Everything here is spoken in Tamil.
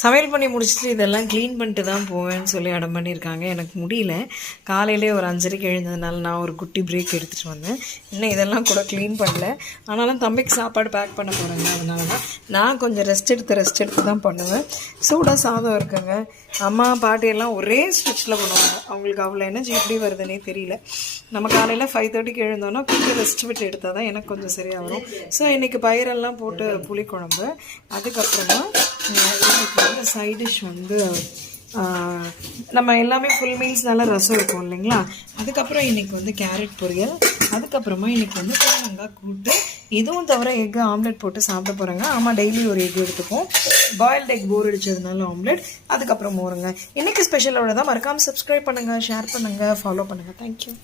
சமையல் பண்ணி முடிச்சுட்டு இதெல்லாம் க்ளீன் பண்ணிட்டு தான் போவேன்னு சொல்லி அடம் பண்ணியிருக்காங்க. எனக்கு முடியல, காலையிலே ஒரு 5:30 எழுந்ததுனால நான் ஒரு குட்டி பிரேக் எடுத்துகிட்டு வந்தேன். இன்னும் இதெல்லாம் கூட க்ளீன் பண்ணல. ஆனாலும் தம்பிக்கு சாப்பாடு பேக் பண்ண போகிறேங்க. அதனால தான் நான் கொஞ்சம் ரெஸ்ட் எடுத்து தான் பண்ணுவேன். சூடாக சாதம் இருக்குங்க. அம்மா பாட்டியெல்லாம் ஒரே ஸ்ட்ரெச்சில் பண்ணுவாங்க. அவங்களுக்கு அவ்வளோ எனர்ஜி எப்படி வருதுன்னே தெரியல. நம்ம காலையில் 5:30 எழுந்தோன்னா கொஞ்சம் ரெஸ்ட் விட்டு எடுத்தால் தான் எனக்கு கொஞ்சம் சரியாக வரும். ஸோ இன்றைக்கி பயிரெல்லாம் போட்டு புளிக்குழம்பு, அதுக்கப்புறமா இன்னைக்கு வந்து சைட் டிஷ் வந்து நம்ம எல்லாமே ஃபுல் மீல்ஸ்னால ரசம் இருக்கும் இல்லைங்களா. அதுக்கப்புறம் இன்றைக்கி வந்து கேரட் பொரியல், அதுக்கப்புறமா இன்றைக்கி வந்து வெங்காய் கூட்டு, இதுவும் தவிர எக்கு ஆம்லெட் போட்டு சாப்பிட போகிறேங்க. ஆமாம், டெய்லி ஒரு எக் எடுத்துப்போம். பாயில்டு எக் போர் அடிச்சதுனால ஆம்லெட், அதுக்கப்புறம் மோருங்க. இன்றைக்கி ஸ்பெஷலோட தான். மறக்காமல் சப்ஸ்கிரைப் பண்ணுங்கள், ஷேர் பண்ணுங்கள், ஃபாலோ பண்ணுங்கள். தேங்க்யூ.